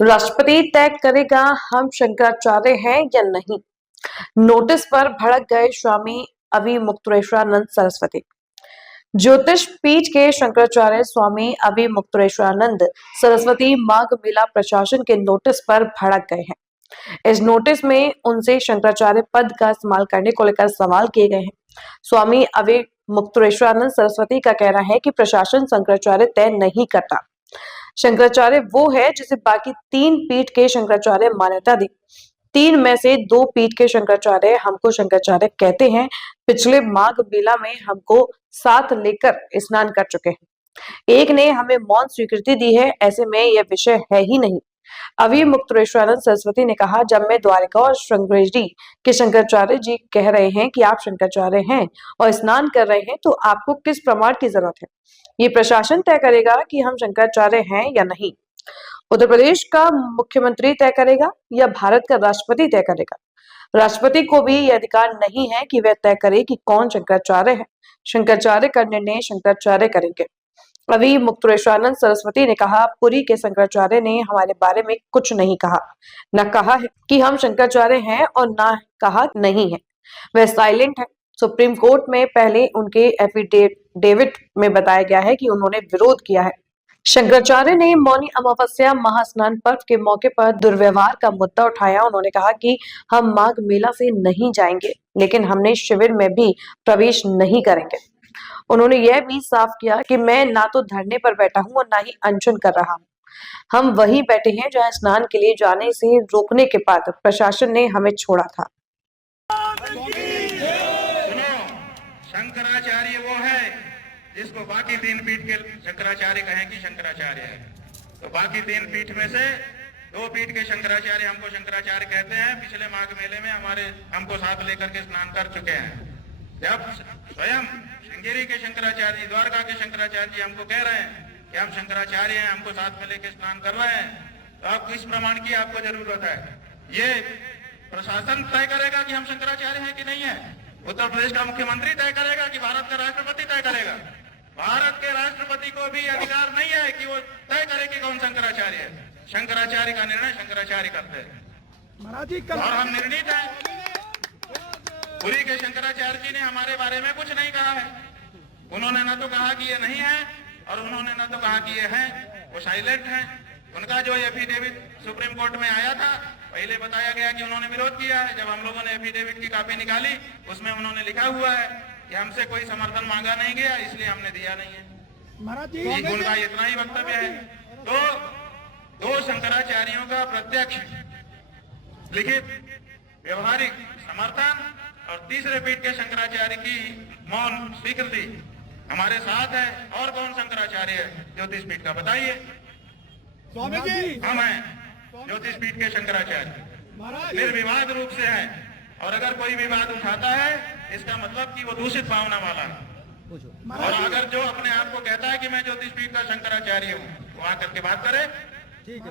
राष्ट्रपति तय करेगा हम शंकराचार्य हैं या नहीं। नोटिस पर भड़क गए स्वामी अविमुक्तेश्वरानंद सरस्वती। ज्योतिष पीठ के शंकराचार्य स्वामी अविमुक्तेश्वरानंद सरस्वती माघ मेला प्रशासन के नोटिस पर भड़क गए हैं। इस नोटिस में उनसे शंकराचार्य पद का इस्तेमाल करने को लेकर सवाल किए गए हैं। स्वामी अविमुक्तेश्वरानंद सरस्वती का कहना है कि प्रशासन शंकराचार्य तय नहीं करता। शंकराचार्य वो है जिसे बाकी 3 पीठ के शंकराचार्य मान्यता दी। 3 में से 2 पीठ के शंकराचार्य हमको शंकराचार्य कहते हैं। पिछले माघ मेला में हमको साथ लेकर स्नान कर चुके हैं। एक ने हमें मौन स्वीकृति दी है, ऐसे में यह विषय है ही नहीं। अविमुक्तेश्वरानंद सरस्वती ने कहा, जब मैं द्वारिका और श्रृंगेरी के शंकराचार्य जी कह रहे हैं कि आप शंकराचार्य हैं और स्नान कर रहे हैं, तो आपको किस प्रमाण की जरूरत है? ये प्रशासन तय करेगा कि हम शंकराचार्य हैं या नहीं। उत्तर प्रदेश का मुख्यमंत्री तय करेगा या भारत का राष्ट्रपति तय करेगा? राष्ट्रपति को भी यह अधिकार नहीं है कि वह तय करे कि कौन शंकराचार्य है। शंकराचार्य का निर्णय शंकराचार्य करेंगे। अविमुक्तेश्वरानंद सरस्वती ने कहा, पुरी के शंकराचार्य ने हमारे बारे में कुछ नहीं कहा। न कहा है कि हम शंकराचार्य हैं और न कहा नहीं है। वह साइलेंट है। सुप्रीम कोर्ट में पहले उनके एफिडेविट में बताया गया है कि उन्होंने विरोध किया है। शंकराचार्य ने मौनी अमावस्या महास्नान पर्व के मौके पर दुर्व्यवहार का मुद्दा उठाया। उन्होंने कहा कि हम माघ मेला से नहीं जाएंगे, लेकिन हमने शिविर में भी प्रवेश नहीं करेंगे। उन्होंने यह भी साफ किया कि मैं ना तो धरने पर बैठा हूं और ना ही अनशन कर रहा हूं। हम वहीं बैठे हैं जहां स्नान के लिए जाने से रोकने के बाद प्रशासन ने हमें छोड़ा था। शंकराचार्य वो है जिसको बाकी 3 पीठ के शंकराचार्य कहें कि शंकराचार्य है, तो बाकी 3 पीठ में से 2 पीठ के शंकराचार्य हमको शंकराचार्य कहते हैं। पिछले माघ मेले में हमको साथ लेकर के स्नान कर चुके हैं। जब स्वयं श्रृंगेरी के शंकराचार्य, द्वारका के शंकराचार्य जी हमको कह रहे हैं कि हम शंकराचार्य हैं, हमको साथ में लेकर स्नान कर रहे हैं, तो आपको इस प्रमाण की आपको जरूरत है। ये प्रशासन तय करेगा कि हम शंकराचार्य हैं कि नहीं है। उत्तर प्रदेश का मुख्यमंत्री तय करेगा कि भारत का राष्ट्रपति तय करेगा? भारत के राष्ट्रपति को भी अधिकार नहीं है कि वो तय करे कि कौन शंकराचार्य है। शंकराचार्य का निर्णय शंकराचार्य करते हैं और हम निर्णित हैं। पुरी के शंकराचार्य जी ने हमारे बारे में कुछ नहीं कहा है। उन्होंने न तो कहा कि ये नहीं है और उन्होंने न तो कहा कि ये है। वो साइलेंट है। उनका जो एफिडेविट सुप्रीम कोर्ट में आया था, पहले बताया गया कि उन्होंने विरोध किया है। जब हम लोगों ने एफिडेविट की कॉपी निकाली, उसमें उन्होंने लिखा हुआ है कि हमसे कोई समर्थन मांगा नहीं गया, इसलिए हमने दिया नहीं है। उनका इतना ही वक्तव्य है। तो 2 शंकराचार्यों का प्रत्यक्ष लिखित व्यवहारिक समर्थन और तीसरे पीठ के शंकराचार्य की मौन स्वीकृति हमारे साथ है। और कौन शंकराचार्य है ज्योतिष पीठ का, बताइए? स्वामी जी हम हैं ज्योतिष पीठ के शंकराचार्य, निर्विवाद रूप से है। और अगर कोई विवाद उठाता है, इसका मतलब कि वो दूषित भावना वाला है। और अगर जो अपने आप को कहता है कि मैं ज्योतिष पीठ का शंकराचार्य हूँ, वो आकर के बात करे। ठीक है।